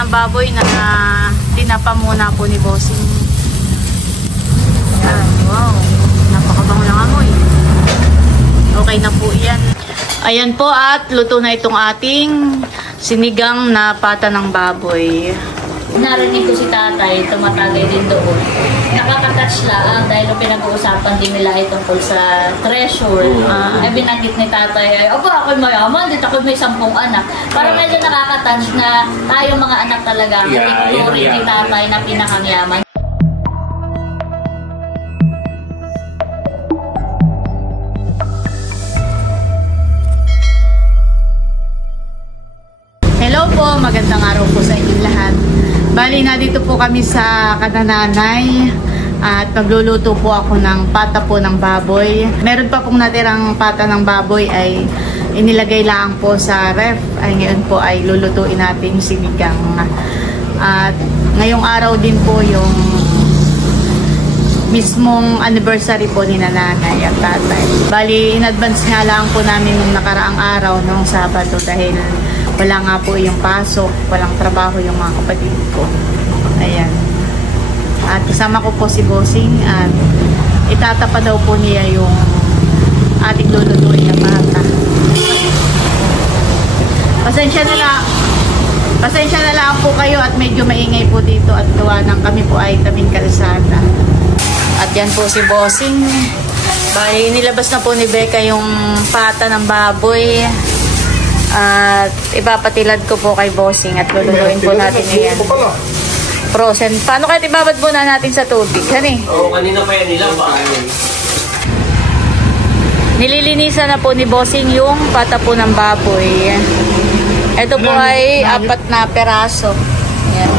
ng baboy na tinapa muna po ni Bossing. Ayan, wow. Napakabango ng amoy. Okay na po yan. Ayan po at luto na itong ating sinigang na pata ng baboy. Narinig ko si tatay, tumatagay din doon. Nakaka-touch lang dahil pinag-uusapan din nila ay tungkol sa treasure. Ay binanggit ni tatay, aba ako'y mayaman, dito ako'y may 10 anak. Parang medyo nakaka-touch na tayo mga anak talaga. Hindi ko rin ni tatay na pinakangyaman. Hello po, magandang araw po sa inyong lahat. Bali na dito po kami sa kanananay at magluluto po ako ng pata po ng baboy. Meron pa pong natirang pata ng baboy ay inilagay lang po sa ref. Ay ngayon po ay lulutuin natin sinigang. At ngayong araw din po yung mismong anniversary po ni nanay at tatay. Bali in advance nga lang po namin nung nakaraang araw nung Sabado dahil wala nga po yung pasok, walang trabaho yung mga kapatid ko. Ayan. At kasama ko po si Bossing at itatapa daw po niya yung ating lulutuin na pata. Pasensya na lang po kayo at medyo maingay po dito at gawa ng kami po ay tabing kalsada. At yan po si Bossing. Bali, nilabas na po ni Becca yung pata ng baboy. At ipapatilad ko po kay Bossing at lulutuin po natin yan. Frozen. Paano kahit ibabad muna natin sa tubig? Hani? Oo, kanina pa yan nila. Nililinisan na po ni Bossing yung pata po ng baboy. Ito po ay 4 na peraso. Ayan.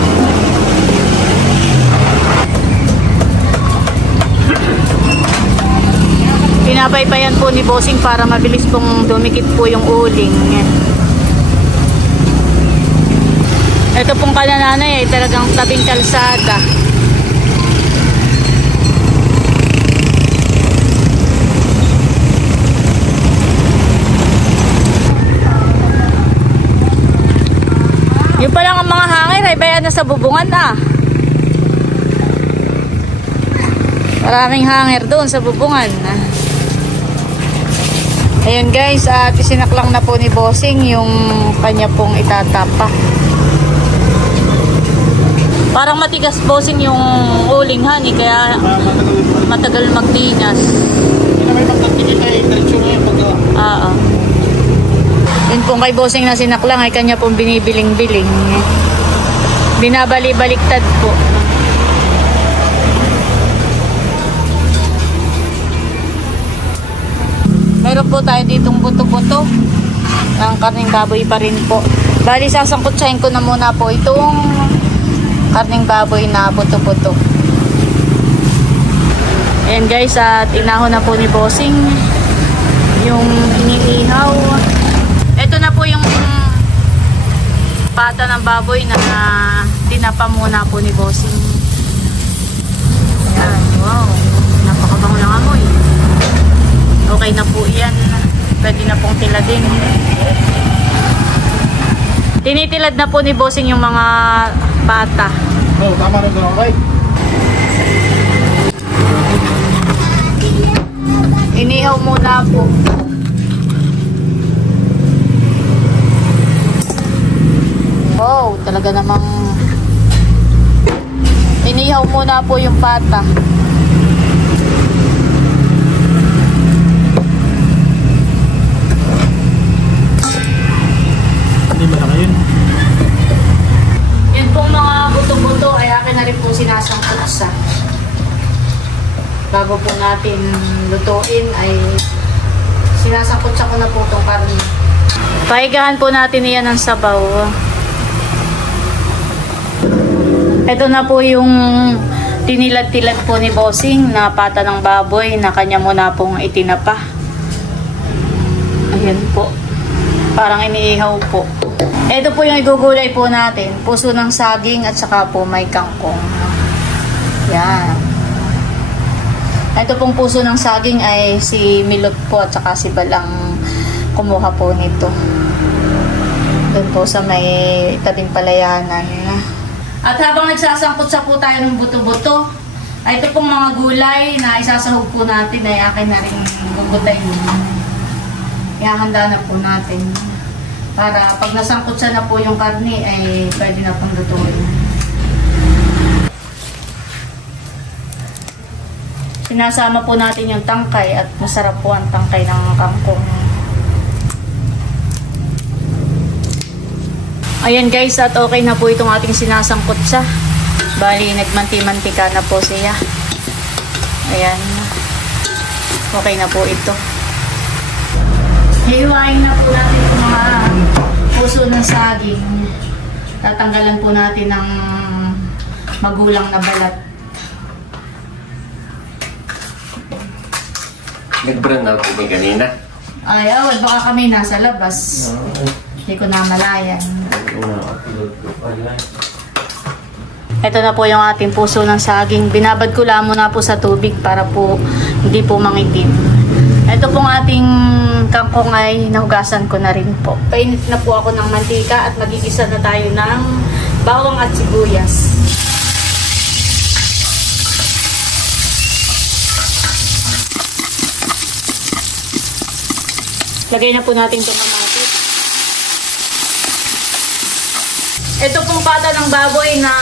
Pinapaypayan po ni Bossing para mabilis pong dumikit po yung uling. Ito pong kanananay ay talagang tabing kalsada. Yung pa lang ang mga hangin ay bayan na sa bubungan na. Maraming hangir doon sa bubungan. Ayan guys, at isinaklang na po ni Bossing yung kanya pong itatapa. Parang matigas Bossing yung uling honey, kaya matagal magdinas. Oo. Yun pong kay Bossing na sinaklang ay kanya pong binibiling-biling. Binabali-baliktad po. Meron po tayo ditong buto-buto ng karning baboy pa rin po. Bali, sasangkutsahin ko na muna po itong karning baboy na buto-buto. Ayan guys, at inahon na po ni Bossing yung iniihaw. Ito na po yung pata ng baboy na tinapa muna po ni Bossing. Ayan, wow, napakabango ng amoy. Okay na po yan. Pwede na pong tiladin. Tinitilad na po ni Bossing yung mga pata. Oh, tama na doon, okay? Inihaw muna po. Wow, talaga namang inihaw muna po yung pata. Yun pong mga buto-buto ay akin na rin po sinasangkot sa. Bago po natin lutuin ay sinasangkot sa ko na po itong karne. Pahigahan po natin iyan ng sabaw. Ito na po yung tinilad-tilad po ni Bossing na pata ng baboy na kanya muna pong itinapa. Ayan po. Parang iniihaw po. Ito po yung igugulay po natin. Puso ng saging at saka po may kangkong. Yan. Ito pong puso ng saging ay si Milot po at saka si Balang kumuha po nito. Doon po sa may tabing palayanan. At habang nagsasangkot sa po tayo ng buto-buto, ay ito pong mga gulay na isasahog po natin ay akin na rin gugutayin. Ihahanda na po natin. Para pag nasangkot siya na po yung karne ay pwede na pong lutuin. Sinasama po natin yung tangkay at masarap po ang tangkay ng kangkong. Ayan guys, at okay na po itong ating sinasangkot siya. Bali, nagmanti-mantika na po siya. Ayan. Okay na po ito. Hiwain na po natin itong mga puso ng saging. Tatanggalan po natin ng magulang na balat. Nag-brown out din kanina. Ay, baka kami nasa labas. Hindi ko namalayan. Ito na po yung ating puso ng saging. Binabad ko lang muna po sa tubig para po hindi po mangitim. Ito pong ating kangkong ay nahugasan ko na rin po. Painit na po ako ng mantika at magigisa na tayo ng bawang at sibuyas. Lagay na po natin itong kamatis. Ito pong pata ng baboy na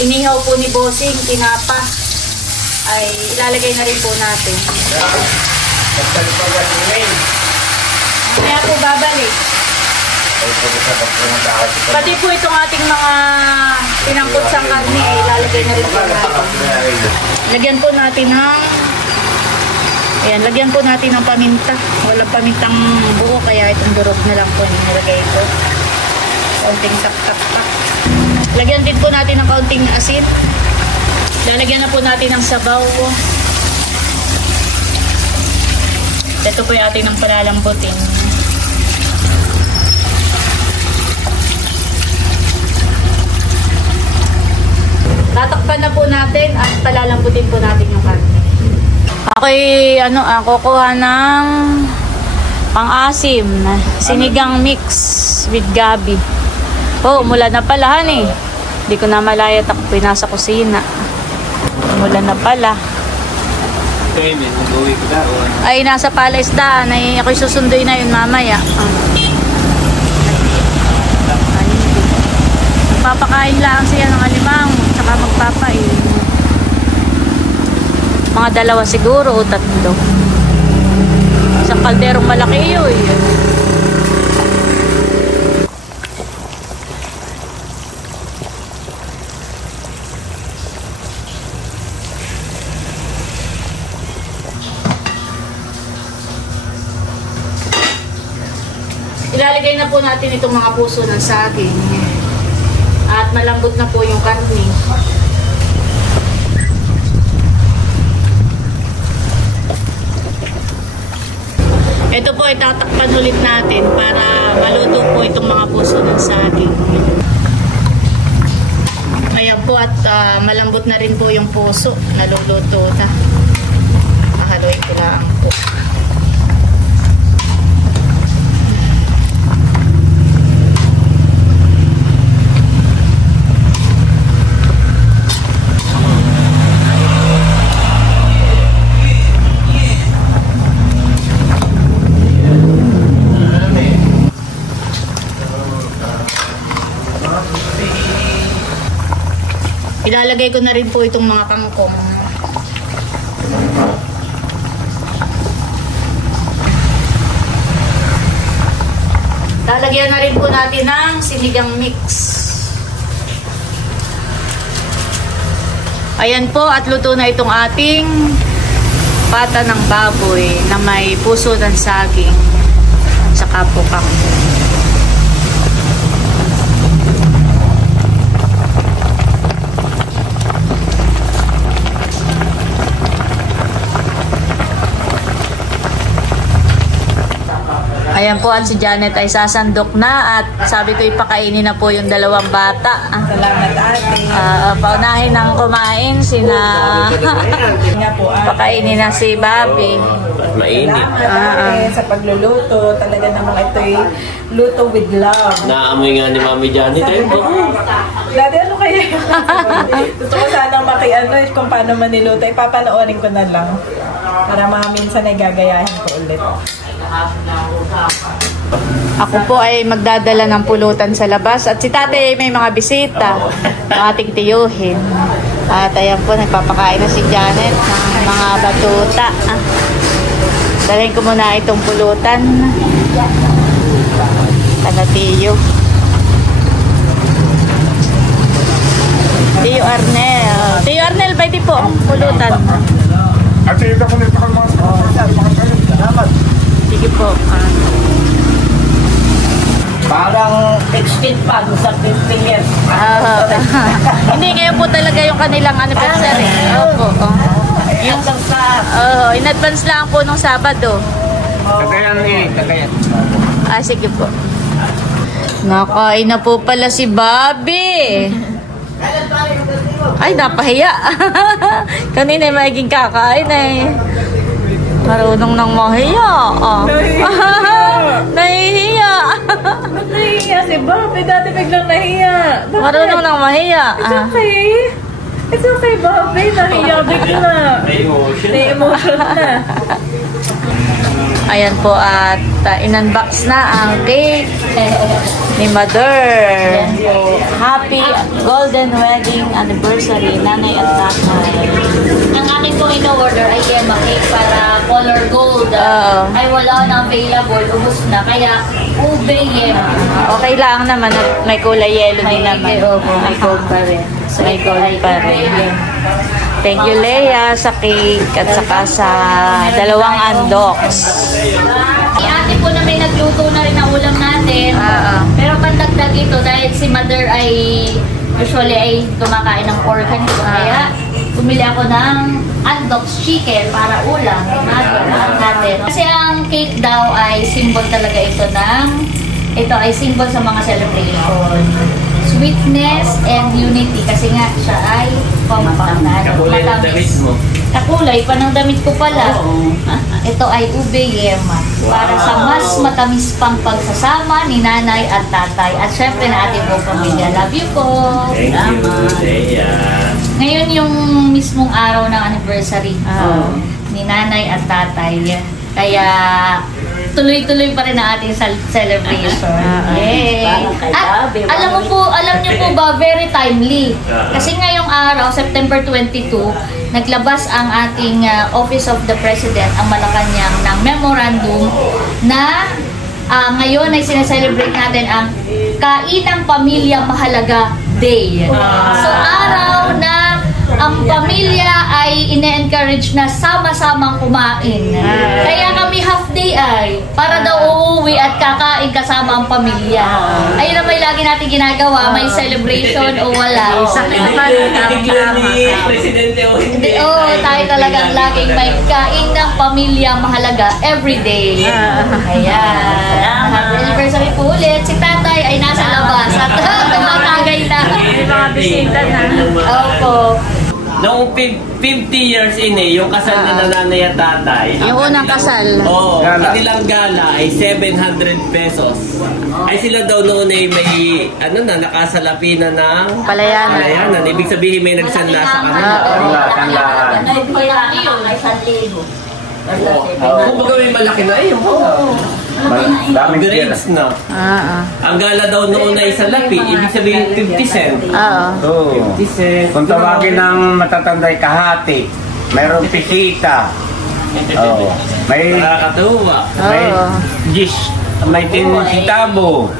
inihaw po ni Bossing, tinapa, ay ilalagay na rin po natin. Kaya po babalik. Pati po itong ating mga pinangkot sa karne ay ilalagay na rin po natin. Lagyan po natin ng ayan, lagyan po natin ng paminta. Walang pamintang buo, kaya itong durog na lang po nilagay ito. Kaunting tak-tak-tak. Lagyan din po natin ng kaunting asin. Lalagyan na po natin ng sabaw. Ito po yung ating ng palalambutin. Tatakpan na po natin at palalambutin po natin yung karne. Ako'y kukuha ng pang-asim na sinigang mix with gabi. Oh, umulan na pala eh. Hindi ko na malaya ako pinasa kusina. Umulan na pala. Ay, nasa palaisdaan. Ay, ako'y susunduin na yun mamaya. Papakain lang siya ng alimang tsaka magpapain. Mga 2 siguro o 3. Isang kalderong malaki yun. Ilalagay na po natin itong mga puso ng saging. At malambot na po yung karne. Ito po ay tatakpan ulit natin para maluto po itong mga puso ng saging. Ayan po at malambot na rin po yung puso. Naluluto na. Hahaluin ko lang po. Ilalagay ko na rin po itong mga kangkong. Lalagyan na rin po natin ng sinigang mix. Ayan po, at luto na itong ating pata ng baboy na may puso ng saging at saka po kangkong. Ayan po, at si Janet ay sasandok na at sabi ko ipakainin na po yung 2 bata. Salamat ate. Paunahin ng kumain, pakainin na si Bobby. mainit. Salamat sa pagluluto. Talaga namang ito'y luto with love. Naamoy nga ni Mami Johnny tayo. Dati ano kaya yun? Gusto ko sanang maki-ano kung paano maniluto. Ipapanoorin ko na lang. Para mga minsan ay gagayahin ko ulit. Ako po ay magdadala ng pulutan sa labas at si tatay may mga bisita na ating tiyuhin. At ayan po, nagpapakain na si Janet ng mga batuta. Dalhin ko muna itong pulutan. Tiyo. Tiyo Arnel. Tiyo Arnel, pwede po ang pulutan. Sige po. Parang extend pa doon sa 15 years. Hindi, ngayon po talaga yung kanilang anniversary. Opo. Yung in advance lang po nung Sabado. Kagayan. Sige po. Nakain na po pala si Bobby. Ay, napahiya. Kanina magiging kakain eh. Marunong nang mahiya. Nahihiya. Ba't nahihiya si Bobby? Dati biglang nahiya. Bakit? Marunong nang mahiya. It's okay. It's okay, Bobby. Nahiya bigla. Na-emotion na. Ayan po at in-unbox na ang cake ni Mother. Happy Golden Wedding Anniversary, Nanay at Tatay. Ang aking pong in-order ay yema cake para color gold. Ay wala na available, ubos na. Kaya ube yema. Okay lang naman at may kulay yellow din naman. May gold pa rin. So, May gold pa rin. Thank you, Leia, sa cake at saka sa dalawang andoks. Si ate po na may nagluto na rin ang ulam natin. Pero pandagdag ito dahil si Mother ay usually ay kumakain ng pork nito. Kaya bumili ako ng andoks chicken para ulam natin. Kasi ang cake daw ay symbol talaga ito ay symbol sa mga celebration. Sweetness and unity kasi nga siya ay Kakulay ng damit mo. Kakulay pa ng damit ko pala. Ito ay ube yema. Para sa mas matamis pang pagsasama ni nanay at tatay. At syempre na ating buong pamilya. Love you po. Thank you, Leia. Ngayon yung mismong araw ng anniversary ni nanay at tatay. Kaya tuloy-tuloy pa rin ang ating celebration. Yay! At alam niyo po ba, very timely. Kasi ngayong araw, September 22, naglabas ang ating Office of the President, ang Malacanang, ng memorandum na ngayon ay sineselebrate natin ang Kainang Pamilya Mahalaga Day. So, araw na ang pamilya ay ine-encourage na sama-samang kumain. Kaya kami half day ay para daw uuwi at kakain kasama ang pamilya. Ayun ang may lagi natin ginagawa, may celebration o wala. Tayo talagang laging may kain ng pamilya mahalaga everyday. Ayan. Happy anniversary po ulit. Si tatay ay nasa labas at tumatagay na. May mga bisita na. Opo. Noong 50 years yung kasal na nanay at tatay. Yung unang kasal. Oo, kanilang gala ay 700 pesos. Ay sila daw noon ay may, nakasalapi na ng Palayanan. Ibig sabihin may nagsanla sa kanila. Kumbaga may malaki na grades na. Ang gala daw noon ay salapi, ibig sabihin 50 cent. 50 cent. Kung tawagin ng matatanda'y kahati, mayroong pisita. May Nakakatuwa. may gis, may tinsitabo.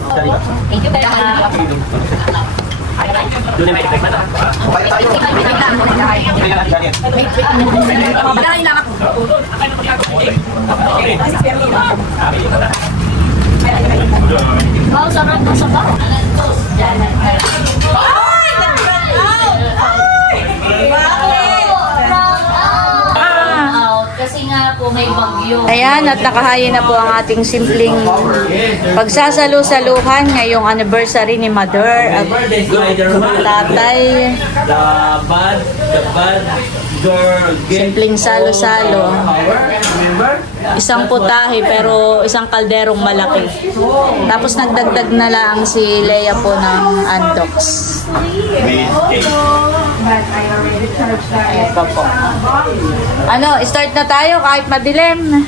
Wow, sarap na sa ba? Kasi nga po may bagyo. Ayan, at nakahayin na po ang ating simpleng pagsasalu-saluhan ngayong anniversary ni Mother at tatay. The bad girl. Simpleng salo-salo. Remember? Isang putahe pero isang kalderong malaki. Tapos nagdagdag na lang si Leia po ng andox. Ayan pa po. Ano, start na tayo kahit madilim.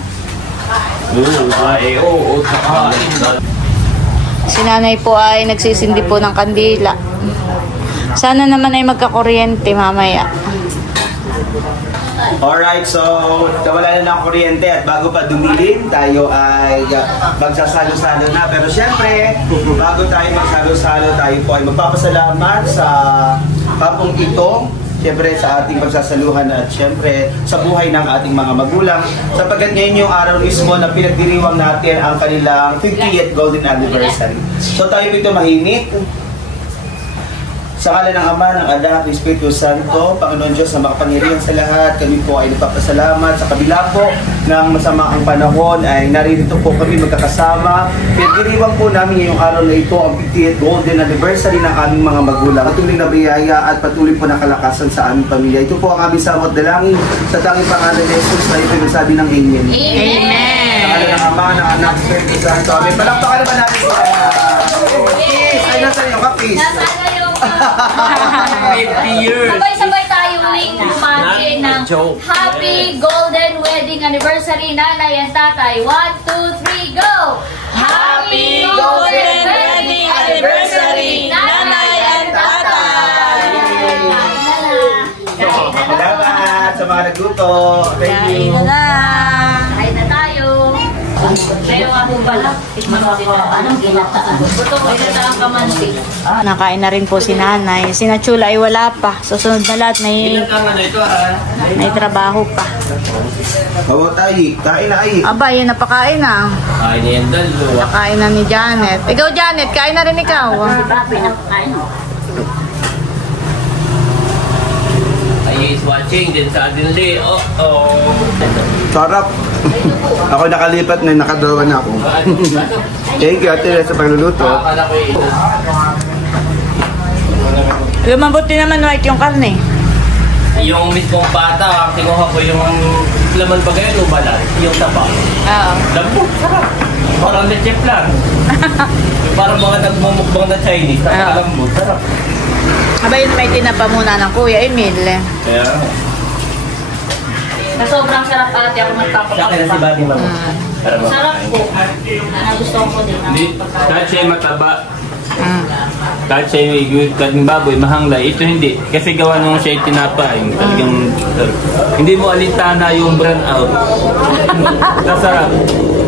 Si nanay po ay nagsisindi po ng kandila. Sana naman ay magkakuryente mamaya. Alright, so nawala na ng kuryente at bago pa dumilim, tayo ay magsasalo-salo na. Pero syempre, bago tayo magsalo-salo, tayo po ay magpapasalamat sa hapong ito. Syempre sa ating pagsasaluhan at syempre sa buhay ng ating mga magulang. Sapagkat ngayon yung araw mismo na pinagdiriwang natin ang kanilang 50th golden anniversary. So tayo po ito mahimik. Sa ngalan ng Ama, ng Anak, ng Espiritu Santo, Panginoon Diyos na makapangyarihan sa lahat, kami po ay nagpapasalamat. Sa kabila po ng masamaang panahon ay naririto po kami magkakasama. Pinagdiriwang po namin ngayong araw na ito ang 50th golden anniversary ng aming mga magulang. Patuloy na biyaya at patuloy po na kalakasan sa aming pamilya. Ito po ang aming samot dalangin sa tanging pangalan ni Jesus na ito nagsabi ng Amen. Amen! Sa ngalan ng Ama, ng Anak, ng Espiritu Santo. Amen. Palakpakan naman natin po. Peace! Ay, nasa iyo ka, peace. Nasaan yung 50 years. sabay-sabay tayong link kumagi ng Happy Golden Wedding Anniversary, Nanay and Tatay. 1, 2, 3, go! Happy Golden Wedding Anniversary, Nanay and Tatay! Salamat sa mga nagluto. Thank you. Kain na! Kain na tayo. Pero nga po pala, tikman mo din na anong ginataan. Butong ginataan kamansi. Nakain na rin po si nanay. Si Nachula ay wala pa. Susunod na lahat may trabaho pa. Bawa tayo. Kain na ay. Aba, yun napakain na. Kain niya yung dalawa. Nakain na ni Janet. Ikaw Janet, kain na rin ikaw. Papi na kain. Ay, is watching din suddenly. Oh. Sarap. Ako nakalipat na nakadawa na ako. Thank you Ate Rhea sa pagluluto. Akala ko Lumambot din naman white yung karne. yung mismong bata, kinuha ko yung laman ba ngayon o balat? Yung taba. Oo. Lambot, sarap. Parang leche plan. Parang mga nagmumukbang na Chinese. Lambot, sarap. Aba yun may tinapa muna ng Kuya Emil. Kaya, Na sobrang sarap ate ako sa akin na si magpapakita. Buddy Mama. Para mo. Sarap po. Nagustuhan ko din. Hindi, kahit siya mataba, Mm. kahit siya yung karning baboy, mahanglay, ito hindi. Kasi gawa nung siya yung tinapa, yung talagang, hindi mo alintana yung brown out. Nasarap.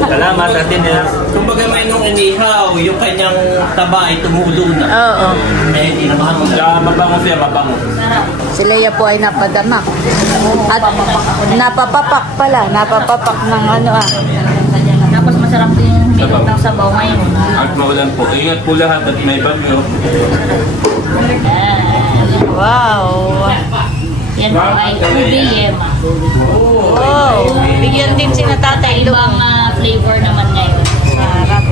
Salamat, Ate Nels. Kumbaga may nung inihaw, yung kanyang taba ay tumulo na. Oo. Eh, hindi na mahamang. Kaya mabango siya, mabango. Sarap. Si Leia po ay napadamak. At napapapak pala. Napapapak ng ano ah. Tapos masarap din yung hinilog ng sabaw ngayon. At mawalan po. Ingat po lahat at may bagyo. Wow. Yan po ay ubi yema. Wow. Bigyan din si na tatay doon. Ibang flavor naman ngayon. Sarap.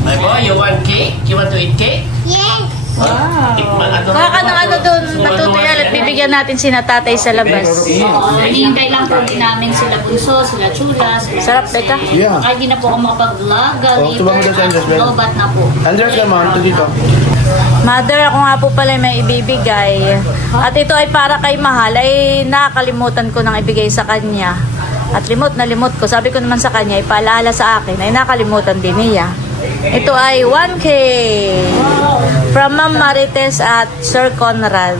My boy, you want cake? You want to eat cake? Wow. Tikman ato. Kaka ng ano doon, patutuyan at bibigyan natin si na tatay sa labas. Hinihintay lang po din namin sila Bunso, sila Chula, sila Sarap, Teka. Yeah. Ay, di na po ako makapag-vlog. tubangan ka sa Andres, Ben. Lobat na po. Andres naman, ito dito. Mother, ako nga po pala may ibibigay. At ito ay para kay Mahal, ay nakakalimutan ko nang ibigay sa kanya. At limot na limot ko. Sabi ko naman sa kanya, ipaalala sa akin, ay nakalimutan din niya. Ito ay 1K from Ma'am Marites at Sir Conrad.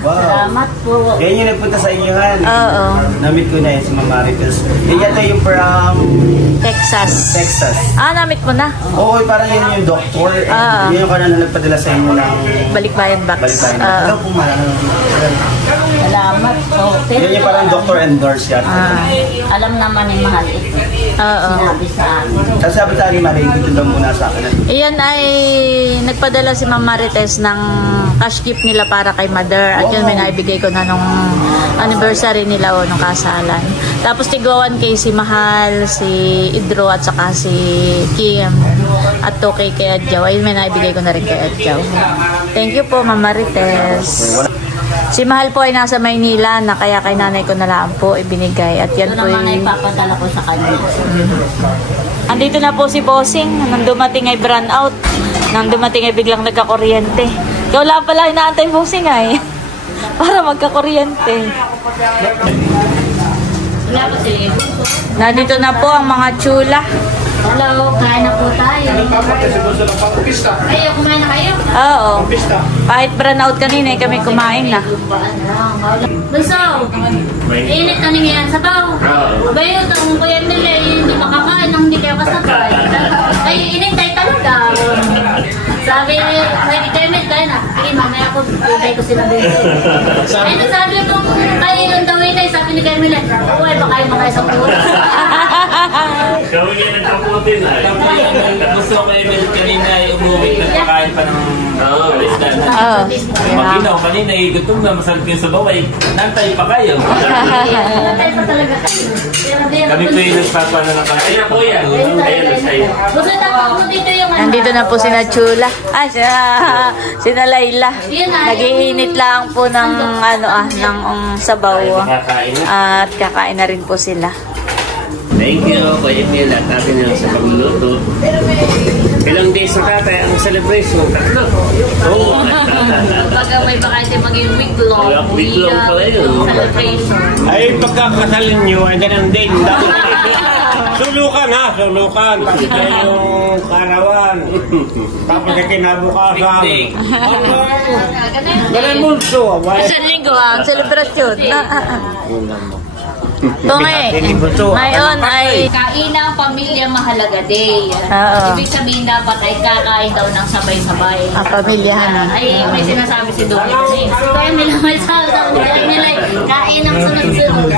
Wow. Salamat po. Yan yung nagpunta sa inyohan. Oo. Namit ko na yan si Mama Marites. Yan yata yung from Texas. Texas. Ah, namit mo na. Oo, parang yan yung doctor. Ah. Yan yung kanan na nagpadala sa inyo ng Balikbayan box. balitan. Oo. Alam kung Salamat po. yan yung parang doctor endorse yan. Alam naman ni Mahal ito. Oo. Sinabi sa akin. Tapos sabi sa akin, Maray, dito daw muna sa akin. Iyan ay nagpadala si Ma'am Marites ng cash gift nila para kay Mother. At yun may naibigay ko na nung anniversary nila o nung kasalan. Tapos tigwawan kay si Mahal, si Idro at saka si Kim. At 2K kay Adjaw. Ayun may naibigay ko na rin kay Adjaw. Thank you po Ma'am Marites. Si Mahal po ay nasa Maynila na kaya kay nanay ko na lang po ibinigay. At yan Ito po naman ay yung... papadala ko sa kanya. Andito na po si Bossing. Nang dumating ay brand out. Nang dumating ay biglang nagkakuryente. Ikaw lang pala inaantay Bossing ay. Para magkakuryente. Wala po sila. Nandito na po ang mga chula. Hello, kain na po tayo. Kayo, kumain na kayo? Oo. Kahit brand out kanina eh, kami kumain na. Bunso, init na niya yan. Sabaw. Bayo, itong kuya nila, hindi makakain nang hindi kayo kasabay. Ay, inintay talaga. Sabi, may determined kayo na. Sige, mamaya ako, tutay ko sila dito. Ay, nasabi ko, kayo yung daw inay, sabi ni Carmela, uy, baka yung mga isang puro. Gawin niya nagkaputin ay. Gusto ko Emil kanina ay umuwi. Nagpakain pa ng restaurant. Oo. Maginaw kanina ay gutom na masarap yung sabaw ay nantay pa kayo. Natay pa talaga kayo. Kami po yung nagpapano ng kanina. Ayan po yan. Ayan na sa'yo. Gusto na ako dito yung ano. Nandito na po sina Chula. Ay, sina Layla. Nag-iinit lang po ng ng sabaw. Makakain na. At kakain na rin po sila. Thank you, Kuya Emil at atin na sa pagluluto. Ilang days na tatay ang celebration? Tatlo. Oo. Pagka may bakante maging week-long. Week-long pala yun. Celebration. Ay, pagkakasalin nyo, ay ganun din. Sulukan ha, sulukan. Tapos na yung karawan. Tapos na kinabukasan. Picnic. Ganun mulso. Isang linggo ang selebrasyon. Ito ngayon ay... Kainang pamilya mahalaga day. Oo. Ibig sabihin dapat ay kakain daw ng sabay-sabay. Ang pamilyahan. Ay, may sinasabi si Dory kasi. Kaya nila may salta. Kaya nila kain ng sunod-sunod.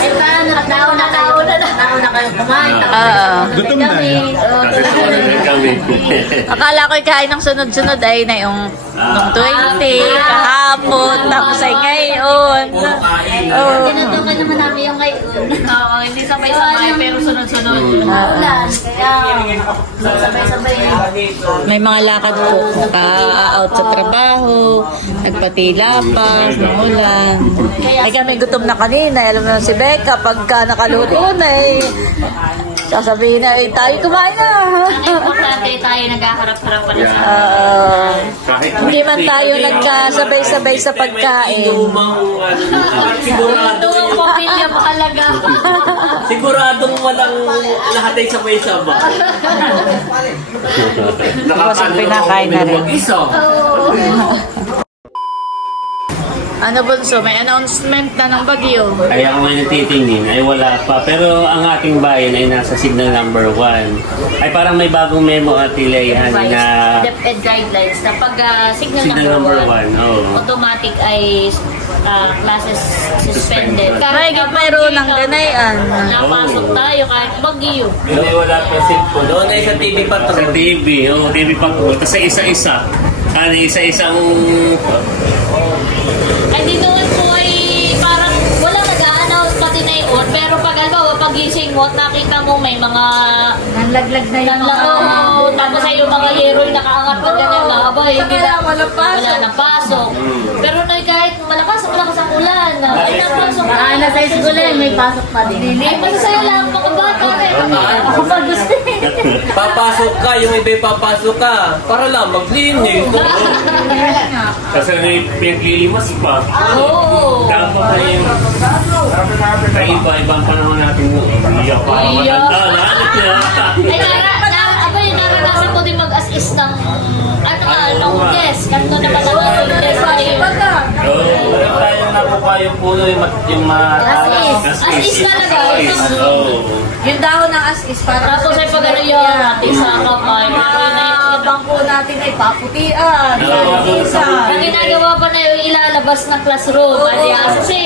Ay, paano? Nauna kayo kumain. Oo. Gutom na. Kami. Akala ko kain ng sunod-sunod ay na yung nung 20, kahapon, tapos ay ngayon. Oo. Ginatukan naman namin yung ngayon. Oo, hindi sabay-sabay pero sunod-sunod. Ulan. Kaya sabay-sabay. May mga lakad po. Naka-out sa trabaho, nagpatila pa, umulan. Ay kami gutom na kanina. Alam na si Becca, pagka nakaluto na sasabihin na, tayo kumain na. Ang importante tayo naghaharap-harap pala sa Hindi man tayo nagkasabay-sabay sa pagkain. ito ang pamilya mahalaga. Siguradong walang lahat ay sabay-sabay. Tapos ang pinakain na rin. Isa. Ano Bunso, may announcement na ng bagyo. Ay ako may natitingin, ay wala pa. Pero ang ating bayan ay nasa signal number 1. Ay parang may bagong memo at Lehan na DepEd guidelines na pag signal number number 1. Oh. automatic ay classes suspended. Mayroon ng ganayan. Napasok tayo kahit bagyo. Hindi wala pa cellphone. Doon ay sa TV pa to. Sa TV, TV Patrol. Kasi isa-isa. Isa-isang... Ay dito po ay parang wala nag-a-announce pati na yun. Pero pag albawa, pagising mo, nakita mo may mga Nanlaglag na yung tapos ay yung mga hero yung nakaangat na ganyan mga abay. Wala na pasok. Pero na kahit malakas ang ulan. Ay napasok na. na sa school may pasok pa din. Ay masaya lang mga bata. Ako pa gusto. Papasok ka, yung iba papasok ka. Para lang maglinis. Kasi may pinaglilimas pa. Oo. Dapat pa yung... Kaya iba-ibang panahon natin mo. Iyak pa. Matanda na. Ay naranasan ko din mag-as-is ng long guest. Ganito na pala long guest. Wala tayong nakuha yung puno yung As-is talaga. Yung dahon ng as-is para Tapos ay pag ano yung natin sa kamay. bangko natin ay paputian. Ang ginagawa pa na yung ilalabas ng classroom.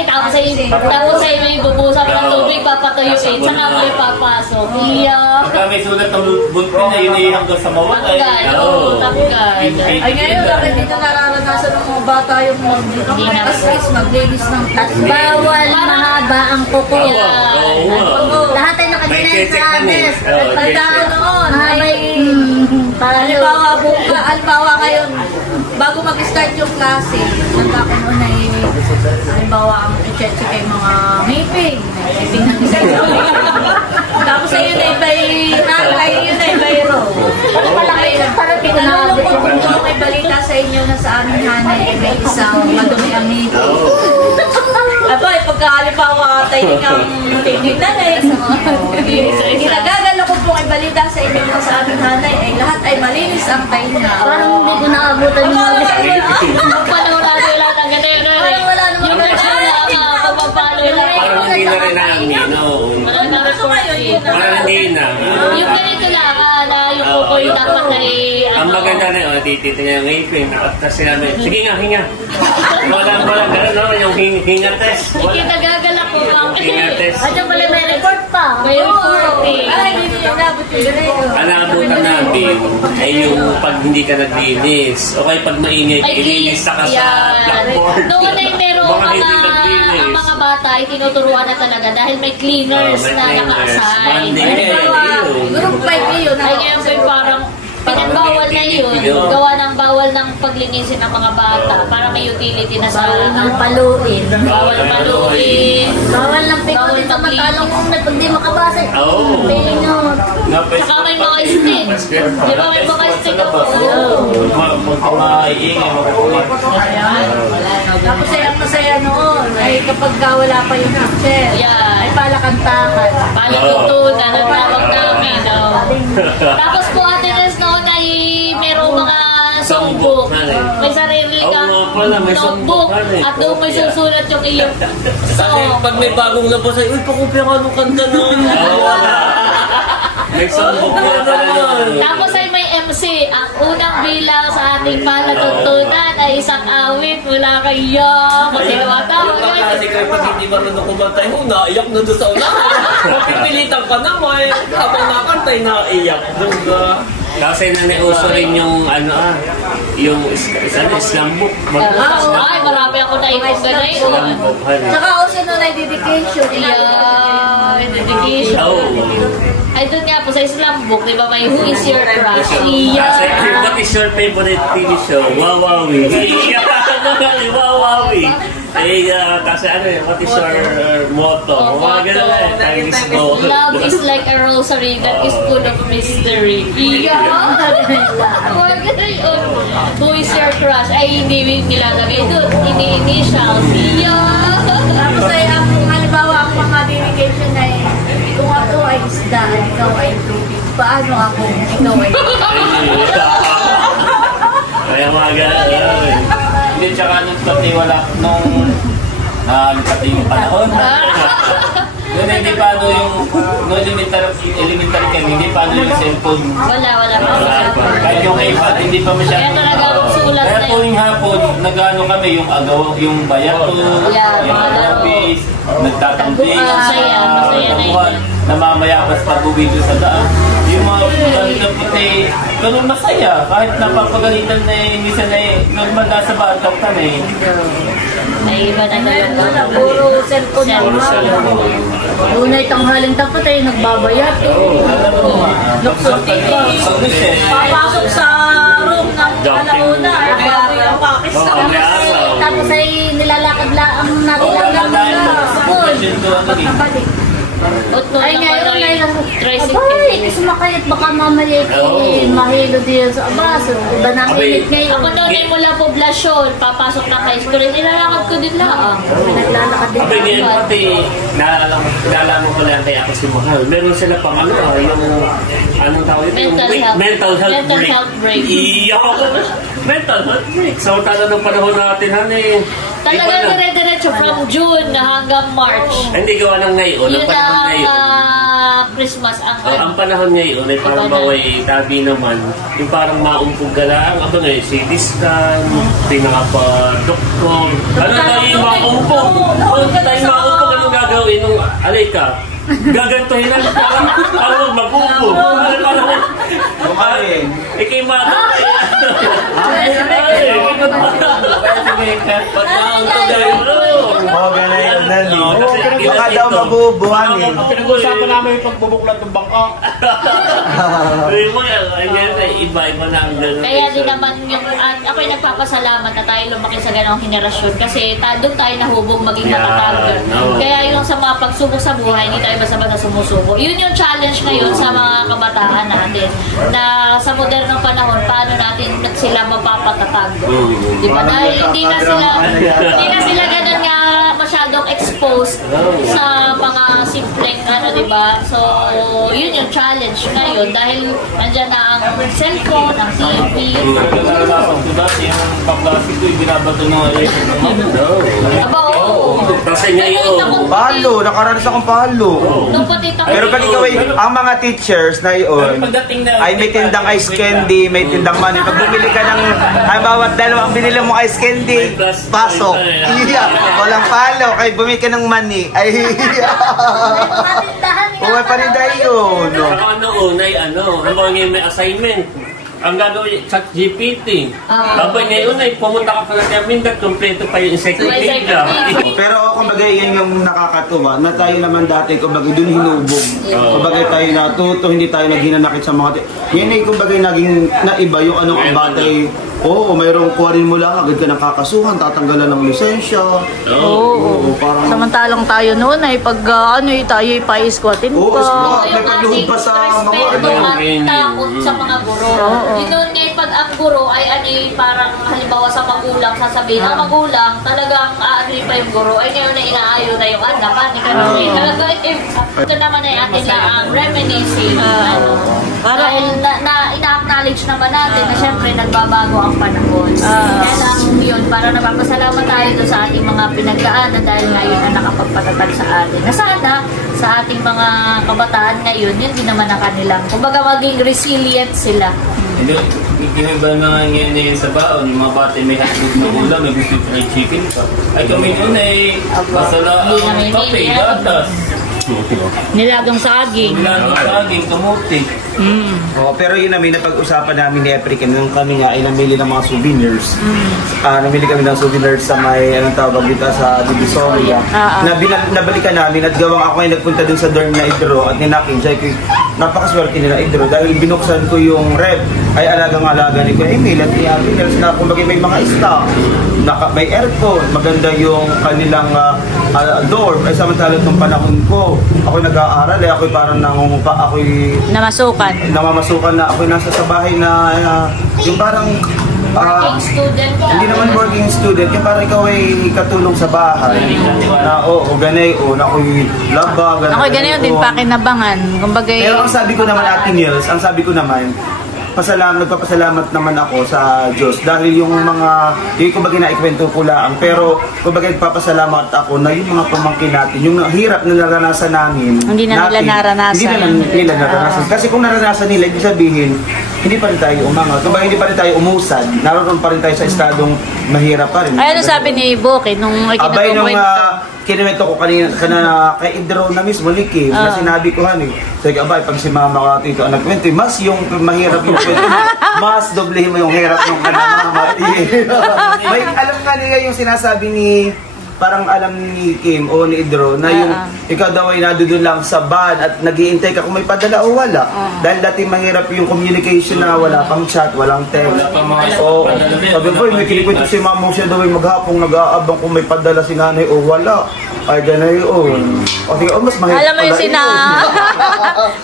Tapos ay may bubusap ng tubig, papatuyuin. Saka mo ipapasok. Pagka may sulat ng buntin na yun ay hanggang sa mawalay. Tanggal. Ay ngayon, bakit dito nararanasan ng mga bata yung mag-as-is, maglinis ng Bawal mahaba ang kuko. lahat ay nakadinan sa amin. Pagka noon, Halimbawa ngayon, bago mag-start yung klase, nagkakaroon na halimbawa, i-check kay mga ngipin. Ngipin ng isa yun. Tapos ayun ay by halay, yun ay by row. Parang pinalulungkot ko may balita sa inyo na sa aming hanay ay may isang madumi ang ngipin. Aba, pagkakalipawa tayo ng tingnan eh. Ginagagala ko pong ay balita sa inyo na sa aming hanay ay lahat ay malinis ang tainga. Parang hindi ko naabutan yung mga Panahon natin lahat ang ganyan. Parang wala naman yung pagpapalo lang. Parang hindi na rin namin, no? Parang hindi na. yung ganito lang, na yung kukoy dapat ay Ang maganda na yun, titito niya yung ngipin, nakatas niya namin. Sige nga, hinga. Walang gano'n, no? Yung hinga test. Ikinagagalak ko lang. Hinga test. At yung pala may report pa. May reporting. Ay, hindi niya nabot yung ganito. Ang naabutan namin ay yung pag hindi ka naglinis. O kaya pag maingay, ilinis ka sa blackboard. Noon ay meron ang mga bata ay tinuturuan na talaga dahil may cleaners na naka-assign. Group 5 yun. Ay ngayon po parang pinagbawal na yun. Gawa ng bawal ng paglinisin ng mga bata para may utility na sa paluin. Bawal paluin. Bawal ng pikutin sa matalong kung pag di makabasa. Oo. Pinot. Saka may mga stick. Di ba may mga stick ako? Maiingay, makukulit. Tapos ay ang masaya noon ay kapag wala pa yung teacher. Yeah. Ay palakantahan. Palatutunan ang tawag namin. Tapos po Ate Nes noon ay merong mga songbook. May sarili kang notebook at doon may susulat yung iyong song. Pag may bagong labas ay, uy, pakupya ka nung kanta na. May songbook na pala. Tapos ay may MC. Ang unang bilang sa ating palatutunan ay isang awit mula kay Yang. Kasi tumatawag yun. Kasi kayo pag hindi marunong kumantay mo, naiyak na doon sa unahan. Mapipilitan ka na, may habang nakantay, naiyak. Doon ka. Kasi nanauso rin yung yung Islam book. Ay, marami ako naikong ganayon. Saka also noon ay dedication. Yeah, dedication. Ay, doon nga po sa Islam book, di ba may Who is your crush? Kasi what is your favorite TV show? Wawawi. Wawawi. Kasi what is your motto? Mga ganun Chinese mo. Love is like a rosary that is full of mystery. Who is your crush? Ay, hindi nilalagay doon. Ini-initials. Tapos ay ang halimbawa ang mga dedication ay kung ako ay isda at ikaw ay tubig. Paano ako ikaw ay Kaya mga ganun. Hindi, tsaka nung pati wala, nung pati yung panahon. Nung hindi pa yung elementary kami, hindi pa yung cellphone. Wala. Kahit yung iPad, hindi pa masyado. Kaya talaga sulat Kaya na tuwing hapon, nag-ano kami, yung yung bayato, yung arabis, nagtatambing, Masaya na yun. namamayabas pag-uwi doon sa daan. Yung mga galit na puti, ganun masaya. Kahit napapagalitan na minsan na normal na sa bata ka na eh. Ay, iba na talaga. puro cellphone na Unay tanghaling tapat ay nagbabayat. Luksot dito. Papasok sa room ng alauna. Tapos ay nilalakad-laang natin lang sa school. Pagkabalik. Ay ngayon ay abay, sumakay at baka mamaya mahilo din sa abas. Iba na ang init ngayon. Ako daw ay mula poblasyon, papasok na high school. Nilalakad ko din lang. Naglalakad din. Abay ngayon pati, naalala mo pala kaya ako si Mahal. Meron sila pang yung anong tawag ito? Mental health break. Iya ako. Mental health break. So tala ng panahon natin, Talaga dire-diretso from June hanggang March. Hindi gawa ng ngayon. Yun ang Christmas ang panahon ngayon ay parang baway tabi naman. Yung parang maumpog ka lang. Aba ngayon, CT scan, pinaka-doktor. Ano tayo yung maumpog? Ano tayo maumpog? Anong gagawin? Alay ka. Gagantuhin lang. Parang mapupo. Kumain. Ikay matay. Oo, ganun yun, Nani. Baka daw mabubuhanin. Pinag-uusapan namin yung pagbubuklat ng bangka. Iba-iba na ang gano'n. Kaya din naman yung, at ako'y nagpapasalamat na tayo lumaki sa ganong henerasyon kasi doon tayo nahubog maging matatag. Kaya yung sa mga pagsubok sa buhay, hindi tayo basta-basta sumusubo. Yun yung challenge ngayon sa mga kabataan natin na sa modernong panahon, paano natin sila mapapatatag. Di ba? Dahil hindi na sila ganun nga masyadong exposed sa mga simpleng di ba? So, yun yung challenge ngayon dahil nandiyan na ang cellphone, ang TV. Yung pag-classic ko, binabato ng Aba, oo. Kasi ngayon, Palo, nakaranas akong palo. Pero pag ikaw ang mga teachers na yun, ay may tindang ice candy, may tindang money. Pag bumili ka ng, ay bawat dalawa ang binili mo ice candy, pasok. Walang palo, kahit bumili ka ng money, ay huwag panindahan yun. saka noon ay ang mga may assignment. Ang gagawin, chat GPT. Tapos ngayon ay pumunta ka pa ng Mindat, kompleto pa yung encyclopedia. Pero kumbaga yan yung nakakatuwa na tayo naman dati kumbaga dun hinubog. Kumbaga tayo natuto, hindi tayo naghinanakit sa mga yan ay kumbaga naging naiba yung anong abatay. Oo, mayroong kuwarin mo lang, agad ka nakakasuhan, tatanggalan ng lisensya. Oo. Parang Samantalang tayo noon ay pag tayo ay pa-squatin oo, pa. may pagluhod pa sa mga takot sa mga guro. Yun ngayon pag ang guro ay parang halimbawa sa magulang sasabihin ang magulang talagang aanoy pa yung guro ay ngayon na inaayo na yung anak talaga ito naman ay atin na ang reminiscing dahil ina-acknowledge naman natin na syempre nagbabago ang panahon. Kaya lang yun, para napapasalamat tayo doon sa ating mga pinagdaanan dahil ngayon na nakapagpatatag sa atin. Na sana sa ating mga kabataan ngayon, yun din naman ang kanilang. Kumbaga maging resilient sila. Hindi, yung iba mga ngayon sa baon, yung mga bata may hatid na ulam, may gusto fried chicken pa. Ay kami noon ay masala ang kape, gatas. Nilagang saging. Nilagang saging, kamuti. Pero yun namin napag-usapan namin ni African nung kami nga ay namili ng mga souvenirs. Namili kami ng souvenirs sa may anong tawag dito sa Divisoria. Nabalikan namin at gawang ako ay nagpunta dun sa dorm na Idro at ninakin siya ko napakaswerte nila Idro dahil binuksan ko yung rep ay alagang-alaga ni Kuya Emil at Emil na kumbaga may mga stock, may aircon, maganda yung kanilang dorm ay samantalang nung panahon ko ako nag-aaral ay ako'y parang nangungupa, ako'y namamasukan na ako'y nasa sa bahay na yung parang working student ka. Hindi naman working student, yung parang ikaw ay katulong sa bahay na ganay na ako'y laba, ganay. Ako'y ganay din pakinabangan. Pero ang sabi ko naman Ate Nils, nagpapasalamat naman ako sa Diyos dahil yung mga, kumbaga naikwento ko lang, pero kumbaga nagpapasalamat ako na yung mga pamangkin natin, yung hirap na naranasan namin, hindi na nila naranasan. Kasi kung naranasan nila, ibig sabihin, hindi pa rin tayo umangat. Kumbaga hindi pa rin tayo umusad, naroon pa rin tayo sa estadong mahirap pa rin. Ay, ano sabi ni Boke nung kinamento ko kanina kay Idro na mismo, Liki, na sinabi ko sabi abay, pag si mama ka dito ang nagkwento, mas yung mahirap yung kwento, mas doblehin mo yung hirap ng kanama. May alam nga nila yung sinasabi ni, parang alam ni Kim o ni Idro na yung ikaw daw ay nadudun lang sa van at nag-iintay ka kung may padala o wala. Dahil dati mahirap yung communication na wala pang chat, walang text. Sabi ko, may kinikwento si mama siya daw ay maghapong nag-aabang kung may padala si nanay o wala. Ay, ganay yun. Mas mahirap. Alam mo yung sina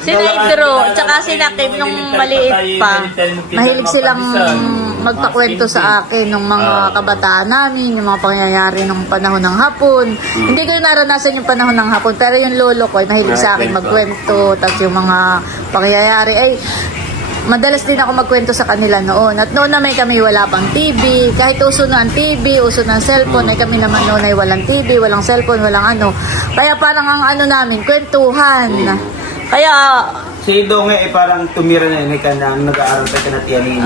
Idro, tsaka sina Kim nung maliit pa. Mahilig silang magpakwento sa akin ng mga kabataan namin, yung mga pangyayari ng panahon ng hapon. Hindi ko naranasan yung panahon ng hapon, pero yung lolo ko ay mahilig sa akin magkwento, tapos yung mga pangyayari ay madalas din ako magkwento sa kanila noon. At noon naman kami wala pang TV, kahit uso na ang TV, uso na ang cellphone, ay kami naman noon ay walang TV, walang cellphone, walang ano. Kaya parang ang namin, kwentuhan. Kaya si Dong parang tumira na yun nag-aaral pa na tiyanin.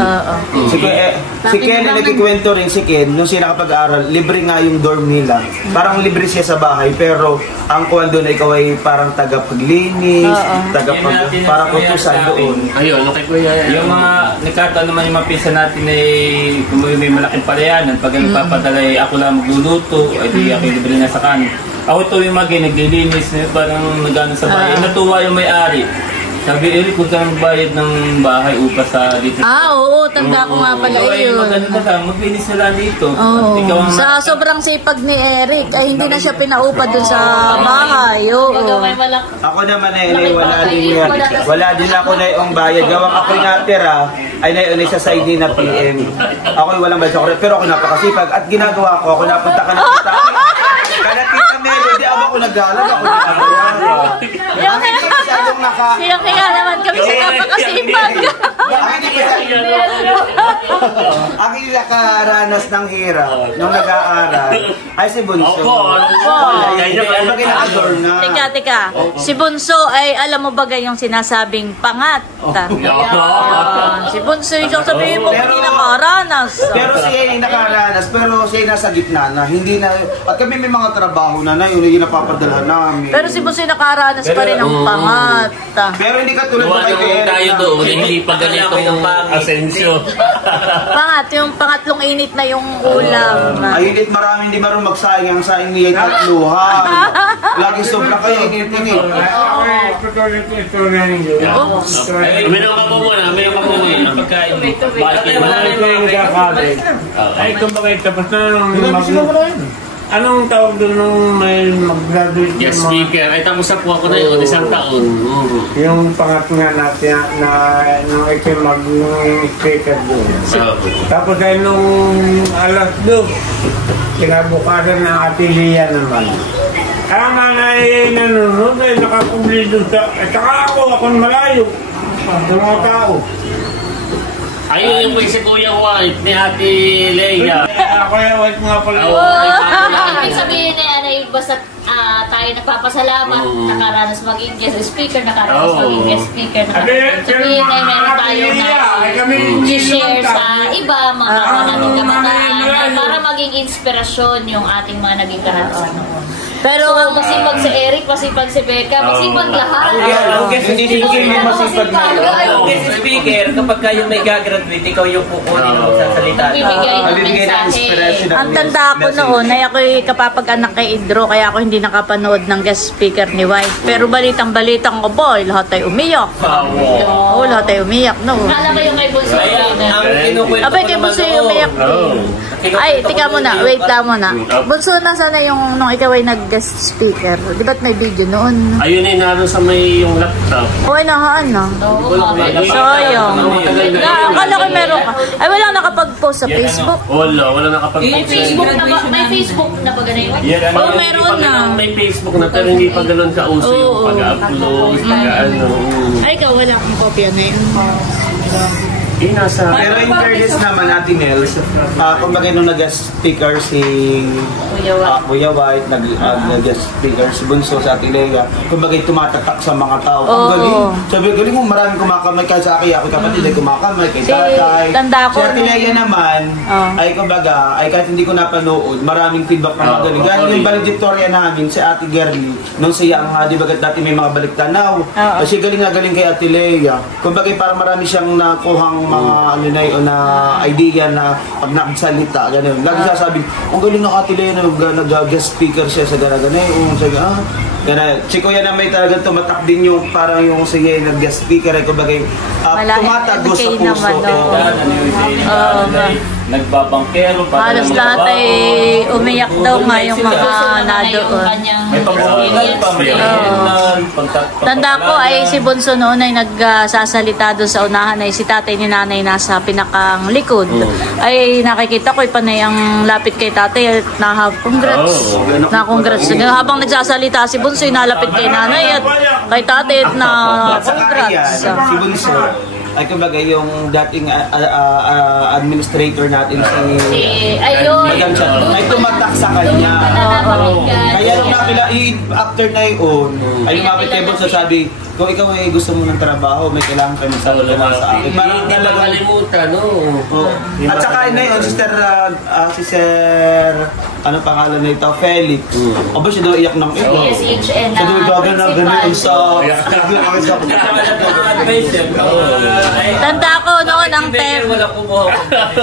Si Ken nagkikwento rin si Ken nung sila nakapag-aaral, libre nga yung dorm nila. Parang libre siya sa bahay pero ang kuwan doon ay ikaw ay parang tagapaglinis, parang kutusan doon. Ayun, yung mga nagkataon naman yung mga pisa natin ay kung may malaking palayanan, pag nagpapadala ay ako lang magluluto, ay di ako libre na sa kanin. Ako ito yung naglilinis, parang nagano sa bahay. Natuwa yung may-ari. Sabi, Eric, huwag ka nang bayad ng bahay upa sa dito. Oo, tanda ko nga pala Ay, yun. maganda ka, maglinis na lang dito. Oo. Ikaw ang Sa sobrang sipag ni Eric, ay hindi na siya pinaupa dun sa bahay. Baga Oo. may Ako naman ay wala din ako na yung bayad. Gawang ako'y natira ay naiunay sa side ni na PM. Ako'y walang bayad sa kuryente, pero ako napakasipag. At ginagawa ko, ako napunta ka na kita. Kada Tita Melody, ako nag-aaral, ako nag-aaral. Ang hindi masyadong Kaya naman kami sa napakasipag. Ang hindi nakaranas ng hirap nung nag-aaral ay si Bunso. Teka. Si Bunso ay alam mo ba yung sinasabing pangat? Si Bunso yung sasabihin mo hindi nakaranas. Pero siya ay nakaranas, pero siya ay nasa gitna na. Hindi na, at kami may mga trabaho na yun yung napapadala namin. Pero si Bunso nakaranas pa rin ng pangat. Pero hindi ka tulad Gawa kay naman Eric tayo na- doon, hindi pa ganitong asensyo. Pangat, yung pangatlong init na yung ulam. Ay, hindi marami hindi marunong magsayang. Ang sayang niya ay tatluhan. Lagi sobra kayo, init-init. Uminom ka po muna, uminom ka po muna. pagkain. Bakit mo na Ay, kumbaga, tapos na anong tawag doon nung may mag-graduate Yes, yung mga- speaker. Ay, tapos na po ako na yun, isang taon. Yung pangat nga natin na nung ito nung speaker doon. Tapos ay nung alas 2, kinabukasan ng atiliya naman. Ang manay nanonood ay nakakubli doon sa... At saka akong malayo sa mga tao. Ayun yung po si Kuya White ni Ate Leia. Ako yung white nga pala. Ibig sabihin ay basta tayo nagpapasalamat, nakaranas maging guest speaker, nakaranas maging guest speaker, nakaranas sabihin ay meron tayo na i-share sa iba, mga kapwa natin kabataan, para maging inspirasyon yung ating mga naging karanasan. Pero masipag si Eric, masipag si Becca, masipag lahat. Hindi may masipag na yun. Ang guest speaker, kapag kayo may gagraduate, ikaw yung kukunin mo sa salita. Bibigay ng Bibigyan ng mensahe. inspiration. Ang tanda ko noon ay ako'y kapapag-anak kay Idro, kaya ako hindi nakapanood ng guest speaker ni White. Pero balitang-balitang ko, boy, lahat ay umiyak. Oo, lahat ay umiyak, no? Kala ko yung may bunso Ang kinukwento Abay, ko kay naman Bunso yung umiyak. Ay, tika muna, wait lang muna. Bunso, nasaan na yung nung ikaw ay nag-guest speaker? Di ba't may video noon? Ayun ay naroon sa may yung laptop. O, ay nahaan na. Sayang. Akala ko meron ka. Ay, wala nakapag-post sa Facebook. Wala May nakapag-post. Facebook na ba? May Facebook na ba ganun? Oh, meron na. May Facebook na pero hindi pa ganun ka-uso yung Oo. pag-upload, pag-ano. Ay, ikaw, wala kang kopya na yun. Nasa... Pero in fairness naman, Ate Nels, kumbaga nung nag-guest speaker si Kuya White, nag-guest speaker si Bunso sa Ate Leia, kumbaga tumatatak sa mga tao. Ang galing. Sabi, galing mo, maraming kumakamay kahit sa akin, ako kapatid ay kumakamay, kay tatay. tanda ko Si Ate Leia naman, ay kumbaga, ay kahit hindi ko napanood, maraming feedback na magaling. Gano'n yung valedictoria namin, si Ate Gerly, nung siya ang, di ba dati may mga baliktanaw, kasi galing na galing kay Ate Leia. Kumbaga, parang marami siyang nakuhang mga ano na yun, na idea na pag nagsalita, gano'n. Lagi sasabi, ang galing ng Ate Leia na nag-guest speaker siya sa gano'n. Sabi, gano'n. Si Kuya na may talagang tumatak din yung parang yung siya nag-guest speaker ay kumbaga tumatagos sa MK puso. naman, Nagbabangkero. Halos lahat ay umiyak daw nga yung mga nadoon. May pamumulan pa, may Tanda ko ay si Bunso noon ay nagsasalita doon sa unahan ay si tatay ni nanay nasa pinakang likod. Ay nakikita ko panay ang lapit kay tatay at congrats. Na-congrats. Habang nagsasalita si Bunso ay nalapit kay nanay at kay tatay at na-congrats. Si Bunso ay kumbaga yung dating administrator natin Ayun. Madam Chan, ay tumatak sa kanya. Kaya nung nakila, after na yun, ay lumapit kay Bunso, sabi, kung ikaw ay gusto mo ng trabaho, may kailangan kayo sa akin. Parang Hindi talagang makalimutan, no? At saka na yun, si Sir, ano pangalan na ito, Felix. O ba siya daw iyak ng ito? SHN Siya daw gagawin na ganun sa... Tanda ko noon ang tema. Wala kumuha ko.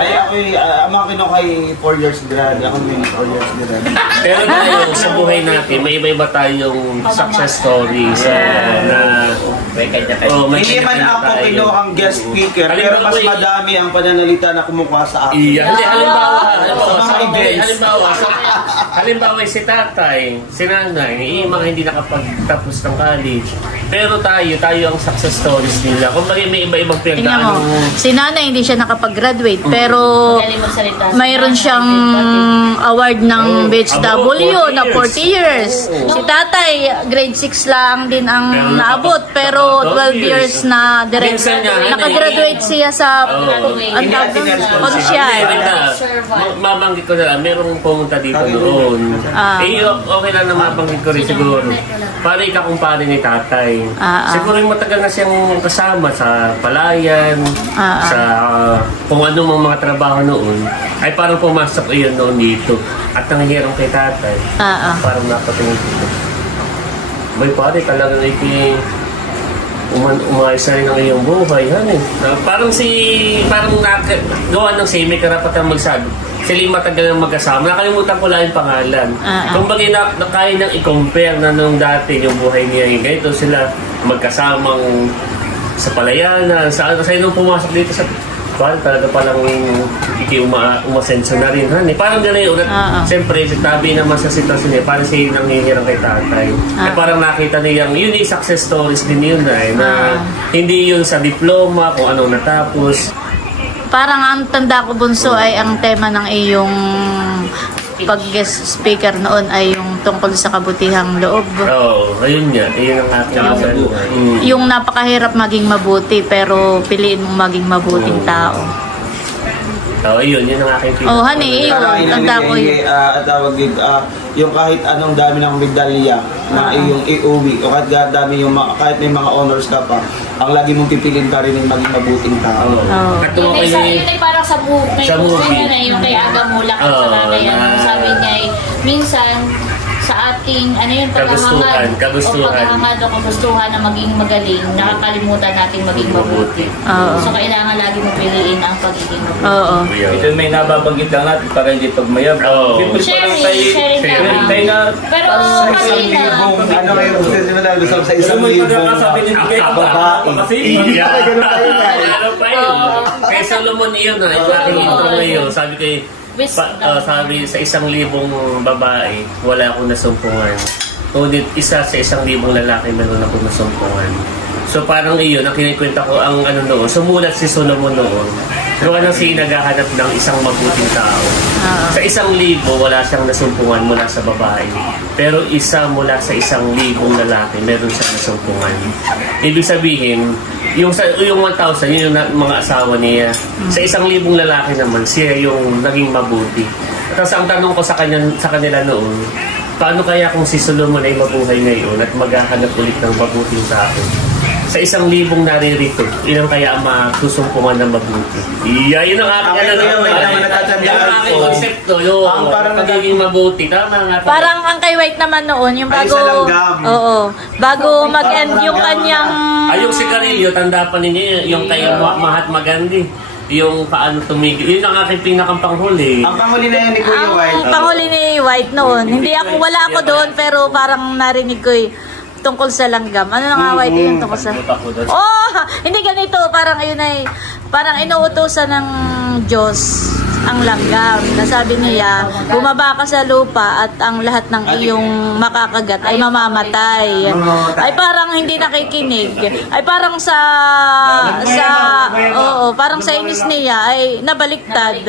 Ay, ako'y, mga kinukay 4 years grad. Ako may 4 years grad. Pero tayo, sa buhay natin, may iba-iba tayong success stories na May kanya-kanya. Hindi man ako kinuha ang guest speaker, pero mas madami ang pananalita na kumukuha sa akin. Iya, hindi, halimbawa si tatay, si nanay, yung mga hindi nakapagtapos ng college. Pero tayo ang success stories nila. Kung may iba-ibang Tingnan mo, pinagdaan. si nanay hindi siya nakapag-graduate, pero Magaling magsalita. mayroon siyang award ng BHW na 40 years. Si tatay, grade 6 lang din ang naabot, pero 12 years na direct. Minsan niya, Nakagraduate siya sa konsyal. Mabanggit ko na lang, merong pumunta dito noon. Okay lang na mabanggit ko rin siguro. Para ikakumpare ni tatay. Siguro yung matagal na siyang kasama sa palayan, sa kung ano mga trabaho noon, ay parang pumasok iyon noon dito. At nangyayarang kay tatay, parang napatingin dito. May pare talaga na umayos na rin ang iyong buhay. Parang gawa ng siya, may karapatan magsabi. Sila yung matagal ng magkasama. Nakalimutan ko lang yung pangalan. Kung bagay na kaya nang i-compare na nung dati yung buhay niya, ganito sila magkasamang sa palayanan, kasi nung pumasok dito sa talaga palang umasenso na rin. Parang gano'n yun. Siyempre, tabi naman sa sitwasyon niya, parang siya yung nanghihirang kay tatay. Parang nakita niya, yun yung success stories din yun na hindi yun sa diploma, kung anong natapos. Parang ang tanda ko, Bunso, ay ang tema ng iyong pag-guest speaker noon ay yung tungkol sa kabutihang loob. Ayun nga. Ayun ang aking yung napakahirap maging mabuti, pero piliin mong maging mabuting tao. Yun ang aking honey, yun. Tanda ko yun. Tawag dito, yung kahit anong dami ng medalya na iyong iuwi, o kahit dami kahit may mga honors ka pa, ang lagi mong pipilin ka rin yung maging mabuting tao. Yun ay parang sa movie. Yung kay Aga Mulak at saka kay sabi niya minsan sa ating paghahangad o kagustuhan na maging magaling, nakakalimutan natin maging mabuti. So kailangan lagi mo piliin ang pagiging mabuti. Ito may nababanggit lang natin para hindi pagmayab. Sharing na. Pero kanina, Ano kayo gusto nyo na sa isang libong babae? Kay Solomon iyon na, yung aking intro ngayon, sabi ko sabi sa 1,000 babae, wala akong nasumpungan. Ngunit isa sa 1,000 lalaki, meron akong nasumpungan. So parang iyon, ang kinikwenta ko ang noon, sumulat si Solomon noon. Gawa nang siya naghahanap ng isang mabuting tao. Sa 1,000, wala siyang nasumpungan mula sa babae. Pero isa mula sa 1,000 lalaki, meron siyang nasumpungan. Ibig sabihin, yung 1,000, yun yung mga asawa niya. Sa 1,000 lalaki naman, siya yung naging mabuti. Tapos ang tanong ko sa kanila noon, paano kaya kung si Solomon ay mabuhay ngayon at maghahanap ulit ng mabuting tao? Sa 1,000 naririto, ilang kaya ang masusumpungan ng mabuti? Yun ang aking konsepto. Yung parang nagiging mabuti. Parang ang kay White naman noon, yung bago mag-end yung kanyang... Yung sigarilyo, tanda pa ninyo yung kay Mahatma Gandhi. Yung paano tumigil. Yun ang aking pinakang panghuli. Ang panghuli na yan ni Kuya White. Ang panghuli ni White noon. Wala ako doon, pero parang narinig ko tungkol sa langgam. Ano na nga, White, yung tungkol sa... Hindi ganito. Parang ayun ay... Parang inuutosan ng Diyos ang langgam. Nasabi niya, bumaba ka sa lupa at ang lahat ng iyong makakagat ay mamamatay. Ay parang hindi nakikinig. Ay parang parang sa inis niya ay nabaliktad.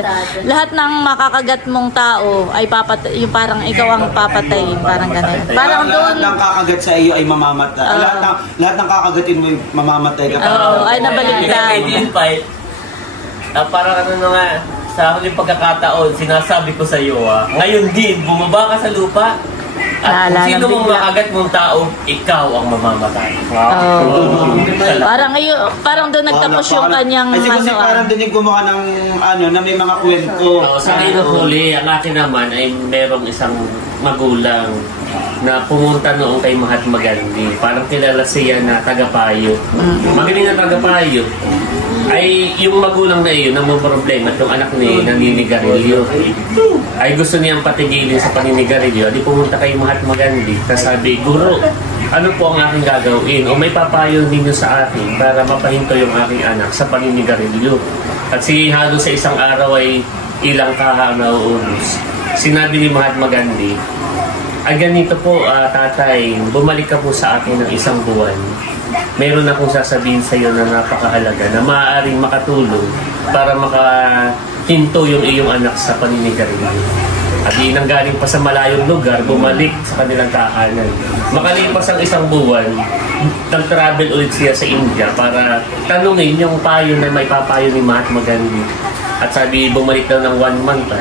Lahat ng makakagat mong tao ay yung parang ikaw ang papatay. Parang ganun. Parang doon... Lahat ng kakagat sa iyo ay mamamatay. Lahat ng kakagatin mo ay mamamatay ka. Ay nabaliktad. Parang nga, sa huling pagkakataon, sinasabi ko sa iyo, ngayon din, bumaba ka sa lupa, at kung sino mong makagat mong tao, ikaw ang mamamatay. Parang doon nagtapos yung kanyang... Kasi parang doon yung gumawa ng na may mga kwento. Sa huli, ang akin naman ay merong isang magulang na pumunta noon kay Mahatma Gandhi. Parang kilala siya na tagapayo. Magaling na tagapayo. Ay yung magulang na iyon ang problema at yung anak ni naninigarilyo. Ay gusto niyang patigilin sa paninigarilyo. Di pumunta kay Mahatma Gandhi. Tapos sabi, Guro, ano po ang aking gagawin? O may papayo ninyo sa akin para mapahinto yung aking anak sa paninigarilyo. At halos sa isang araw ay ilang kaha na uubos. Sinabi ni Mahatma Gandhi, ay ganito po, tatay, bumalik ka po sa akin ng isang buwan. Meron akong sasabihin sa iyo na napakahalaga na maaaring makatulong para makahinto yung iyong anak sa paninigarilyo. At nanggaling pa sa malayong lugar, bumalik sa kanilang tahanan. Makalipas ang isang buwan, nag-travel ulit siya sa India para tanungin yung payo na may papayo ni Mahatma Gandhi. At sabi, bumalik daw ng 1 month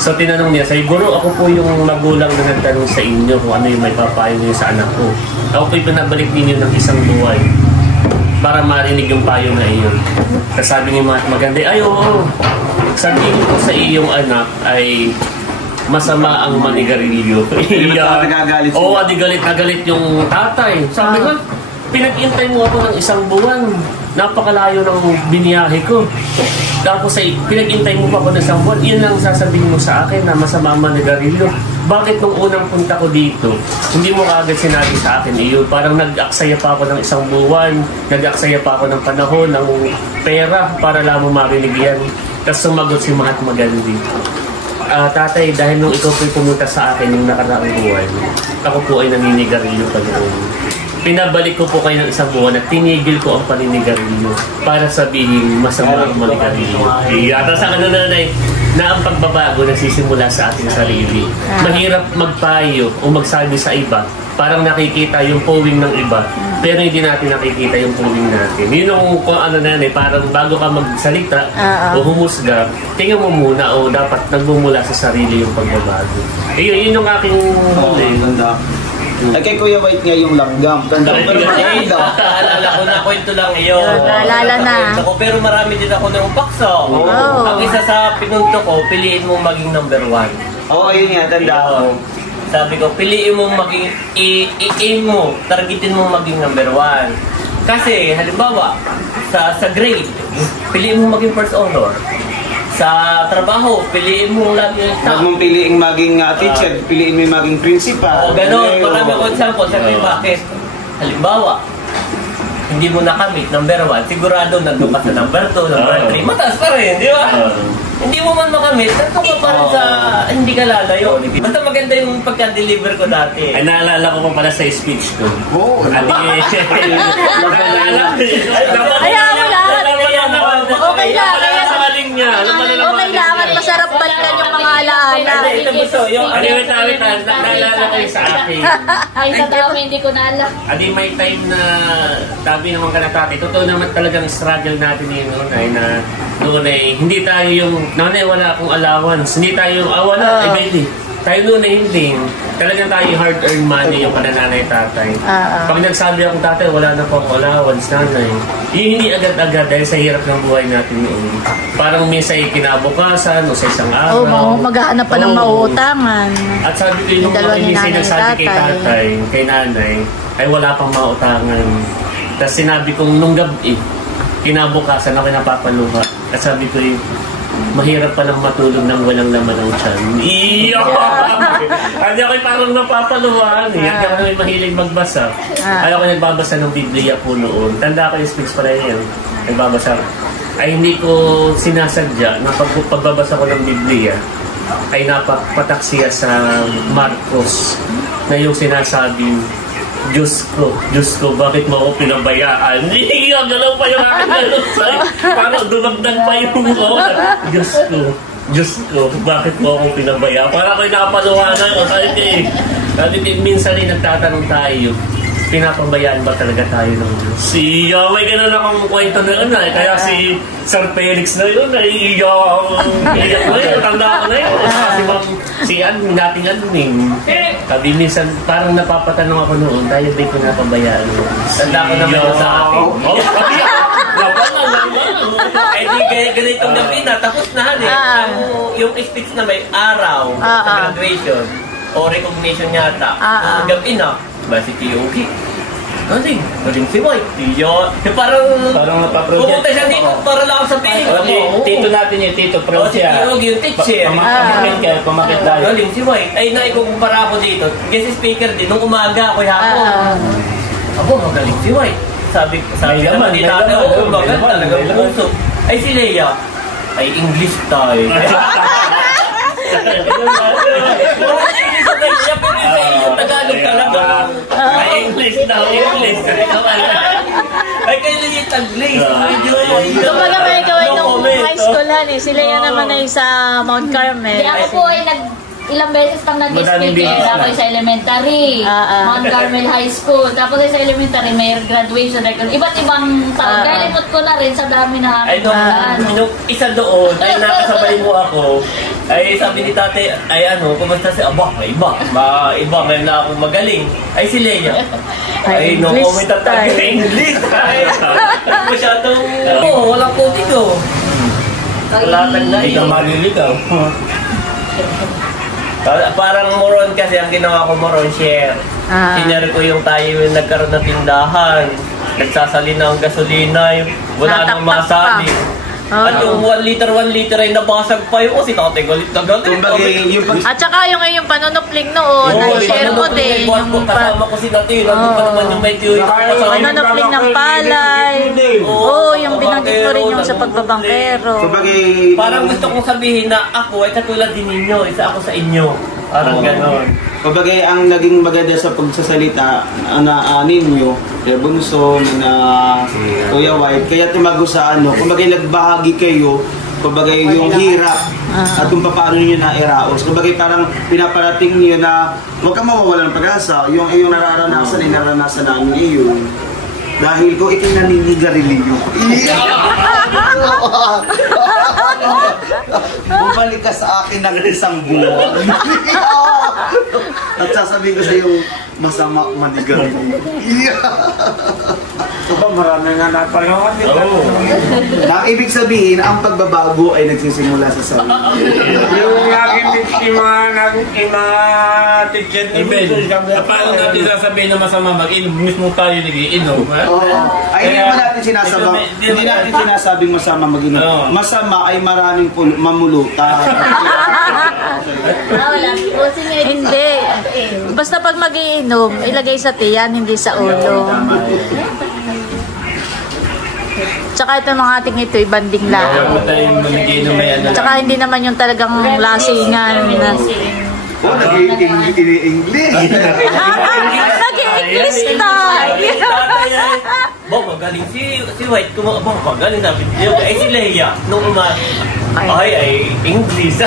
So tinanong niya, sabi, Guro, ako po yung magulang na nagtanong sa inyo kung ano yung may papayo niyo sa anak ko. Ako po yung pinabalik ninyo ng isang buwan para marinig yung payo na iyon. Tapos sabi ni Mahatma Gandhi, ay oo, sabihin ko sa iyong anak ay masama ang manigarilyo. Nagagalit siya. Oo, galit na galit yung tatay. Sabi ko, pinag-intay mo ako ng isang buwan. Napakalayo ng biniyahe ko. Tapos ay pinag-intay mo pa ako ng isang buwan. Iyan lang sasabihin mo sa akin na masama ang manigarilyo. Bakit nung unang punta ko dito, hindi mo kaagad sinabi sa akin iyon? Parang nag-aksaya pa ako ng isang buwan, nag-aksaya pa ako ng panahon, ng pera para lamang marinig yan. Tapos sumagot si Mahatma Gandhi. Tatay, dahil nung ikaw po'y pumunta sa akin yung nakaraang buwan, ako po ay naninigarilyo pa noon. Pinabalik ko po kayo ng isang buwan at tinigil ko ang paninigarilyo para sabihin masama ang manigarilyo. Tapos sa nanay, na ang pagbabago nagsisimula sa ating sarili. Mahirap magpayo o magsabi sa iba. Parang nakikita yung powing ng iba, pero hindi natin nakikita yung powing natin. Yun yung kung ano na parang bago ka magsalita o humusga, tingnan mo muna o dapat nagmumula sa sarili yung pagbabago. Yun yung aking Ay kay Kuya White nga yung langgam. Tanda ko Naalala ko na kwento lang iyon. Naalala na. Pero marami din ako ng pakso. Ang isa sa pinunto ko, piliin mo maging number 1. Oo, yun nga, tanda ko. Sabi ko, piliin mo maging, i-aim mo, targetin mo maging number 1. Kasi, halimbawa, sa grade, piliin mo maging first honor. Sa trabaho, piliin mo lagi yung top. Huwag mong piliin maging teacher, piliin mo maging principal. O gano'n, marami ko example. Sabi bakit? Halimbawa, hindi mo nakamit, number 1, sigurado nandun ka sa number 2, number 3, mataas pa rin, di ba? Hindi mo man makamit, nandun ka pa rin sa hindi ka lalayo. Basta maganda yung pagka-deliver ko dati. Ay, naalala ko pa pala sa speech ko. Oo. Naalala Okay lang. niya. Okay lang at masarap balikan yung mga alaala. Wait, naalala ko yung sa akin. Ay, sa dami, hindi ko naalala. Adi may time na sabi naman ka na tatay, totoo naman talagang struggle natin yung noon na noon ay hindi tayo yung, noon ay wala akong allowance, hindi tayo, wala, baby. Tayo noon ay hindi. Talagang tayo hard-earned money yung panananay tatay. Pag nagsabi akong tatay, wala na po akong allowance nanay. Yung hindi agad-agad dahil sa hirap ng buhay natin noon. Parang minsan kinabukasan o sa isang araw. Maghahanap pa ng mauutangan. At sabi ko yung mga minsan nagsabi kay tatay, kay nanay, ay wala pang mautangan. Tapos sinabi kong nung gabi, kinabukasan ako napapaluha. At sabi ko yung, mahirap palang matulog ng walang laman ng tiyan. Iyo! Hindi ako'y parang napapaluhan. Hindi ako may mahilig magbasa. Ayaw ko nagbabasa ng Biblia po noon. Tanda ko yung speech pala yan. Nagbabasa. Ay hindi ko sinasadya na pagbabasa ko ng Biblia ay napapatak siya sa Marcos na yung sinasabing, Diyos ko, bakit mo ako pinabayaan? Hindi, galaw pa yung aking galusay. Parang dumagdag pa yung Diyos ko, bakit mo ako pinabayaan? Parang ako'y nakapaluhanan. Sabi minsan rin nagtatanong tayo, pinapabayaan ba talaga tayo ng Diyos? May ganun akong kwento na yun. Kaya si Sir Felix na yun, tanda ko na yun. Si dating admin. Sabi minsan, parang napapatanong ako noon, tayo ba'y pinapabayaan ng Diyos? Tanda ko naman yun sa akin. Eh di ganitong gabi na, tapos na yung speech na may araw sa graduation. o recognition yata. Ah, Gabi na, ba si Tiyogi? Galing si White. Parang napaproject. pumunta siya dito para lang sabihin. Tito natin yung Tito Pro Si siya. Tiyogi yung teacher. Pumakit tayo. Galing si White. Ay, naikukumpara ako dito. Guest speaker din. Nung umaga ako hapon. Abo, magaling si White. Sabi naman ni Tata, magaling talaga puso. Ay, si Leia. Ay, English tayo. Yung Tagalog talaga. Ay, English daw, English. Ay, kailan yung Taglish? Kumbaga may gawin nung high school eh. Sila yan naman ay sa Mount Carmel. Hindi ako po ay ilang beses pang nag-speaker. Ako ay sa elementary, Mount Carmel High School. Tapos ay sa elementary, may graduation. Iba't ibang taon. Kaya limot ko na rin sa dami na ay, nung isa doon, ay nakasabay mo ako. Ay, sabi ni tate, ay kumusta si Aba? Iba, may na akong magaling. Ay, si Leia. Ay, no comment at English. Ay, masyadong, walang kutigo. Wala tang na. Hindi ka maliligaw. Parang moron kasi ang ginawa ko moron share. Sinari ko yung tayo yung nagkaroon ng tindahan. Nagsasali na ang gasolina. Wala nang masali. At yung 1 liter ay nabasag pa yun. Kasi tate galit na galit. At saka yung panunupling noon, share mo din. Yung kasama ko si Nati. Nandun pa naman yung may tiyo. panunupling ng palay. Yung binanggit mo rin yung sa pagbabangkero. Parang gusto kong sabihin na ako ay katulad din ninyo. Isa ako sa inyo. Parang gano'n. Kumbaga, ang naging maganda sa pagsasalita na ninyo, Bunso, na Kuya White, kaya tumago sa kumbaga nagbahagi kayo, kumbaga yung hirap at kung paano niyo nairaos. Kumbaga parang pinaparating niyo na huwag kang mawawala ng pag-asa, yung iyong nararanasan ay naranasan namin iyon. Dahil ko ikay naninigarilyo. Bumalik ka sa akin ng isang buwan. At sasabihin ko sa iyo, masama manigarilyo. Ito ba, marami nga napalungan dito. Ang ibig sabihin, ang pagbabago ay nagsisimula sa sarili. Yung naging teacher ni Bunso, Paano natin sasabihin na masama mag-inom? Mismo tayo nag-iinom. Ay, hindi naman natin sinasabang, hindi natin sinasabing masama mag-inom. Masama ay maraming mamulutan. Hindi. Basta pag mag-iinom, ilagay sa tiyan, hindi sa ulo. Tsaka ito mga ating ito, ibanding lang. Tsaka hindi naman yung talagang lasingan. Nag-i-English. Nag-i-English tayo. Magaling si White. Magaling namin. Ay, si Leia. Nung ay English.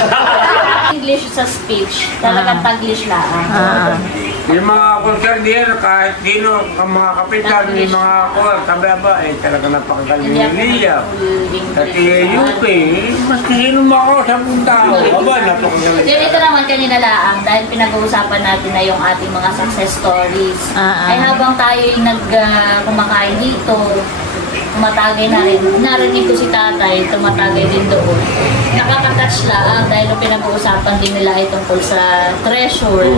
English sa speech. Talagang Taglish lang. Yung mga konserdier, kahit sino, ang mga kapitan, yung mga sabi ba, talaga napakagaling ni Leia. Kasi UP, maski sino mo ako sa punta. Aba, napakagaling. Dito naman kanina laang, dahil pinag-uusapan natin na yung ating mga success stories. Ay habang tayo yung kumakain dito, tumatagay na rin. Narinig ko si tatay, tumatagay din doon. Nakaka-touch lang dahil pinag-uusapan din nila ay tungkol sa treasure.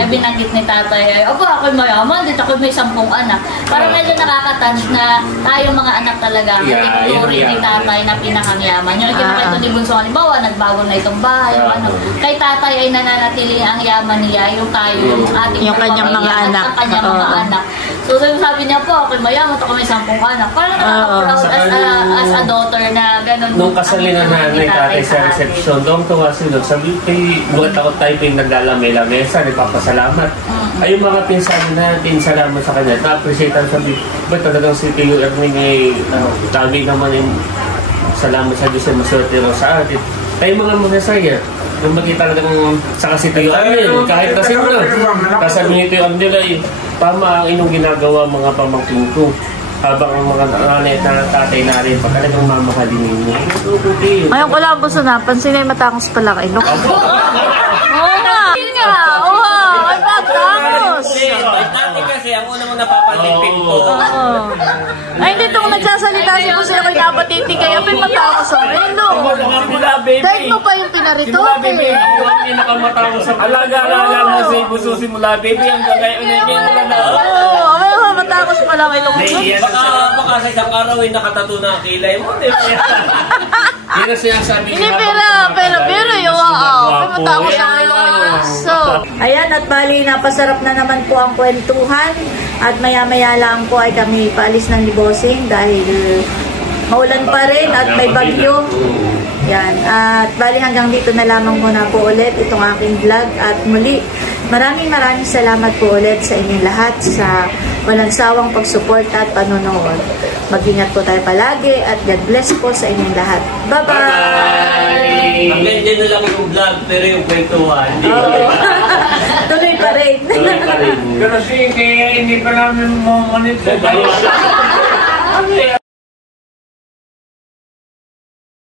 Ay binanggit ni tatay, ako'y mayaman, dito ako'y may 10 anak. Parang medyo nakaka-touch na tayo mga anak talaga. Glory ni tatay na pinakangyaman. Yung ikinakito ni Bunso, halimbawa, nagbago na itong bahay. Kay tatay ay nananatili ang yaman niya, yung tayo, yung ating yung kanyang mga anak. Ang kanyang mga anak. So sabi niya po, ako'y mayaman, ako may 10 anak. Parang nakaka-proud as a daughter na gano'n. Nung kasalinan namin tatay sa reception, doon tuwa sila. Sabi kay buhat ako tayo yung naglalamay-lamesa, nagpapasalamat. Ay yung mga pinsan natin, salamat sa kanya. Na-appreciate ang sabi, ba talagang si Tio Erwin ay dami naman yung salamat sa Diyos ay maswerte lang sa atin. Ay mga masasaya, yung makita talagang saka si Tio Erwin, kahit kasi mo lang. Kasabi niyo Tio Erwin ay, tama ang inyong ginagawa mga pamangkin ko. Habang ang mga nanay at tatay na rin, pag talagang mamahalin ninyo. Ngayon ko lang Bunso na, pansin ay matangos pala kayo. Oo nga! Ay matangos! Dati kasi ang una mong napapansin po. Ay, hindi itong nagsasalita si Bossing ako napatiti kayo. Pinatawa sa relo. Dahil mo pa yung pinarito. Simula, baby. Ako ang pinakamatawa sa alaga-alaga mo sa ibuso simula, baby. Hanggang ngayon hindi mo na Oo, matakos pa lang ilong mo. Baka sa isang araw ay nakatato na ang kilay mo. Yun ang sinasabi Hindi, pero yung matakos ang ilong mo. So, ayan, at bali, napasarap na naman po ang kwentuhan. At maya-maya lang po ay kami paalis ng Bossing dahil maulan pa rin at may bagyo. Yan. At bali hanggang dito na lamang muna po ulit itong aking vlog. At muli, maraming salamat po ulit sa inyong lahat sa walang sawang pagsuporta at panonood. Mag-ingat po tayo palagi at God bless po sa inyong lahat. Bye-bye! Hanggang dyan na lang yung vlog pero yung kwentuhan. Tuloy pa rin. Pero sige, hindi pa namin mo manito.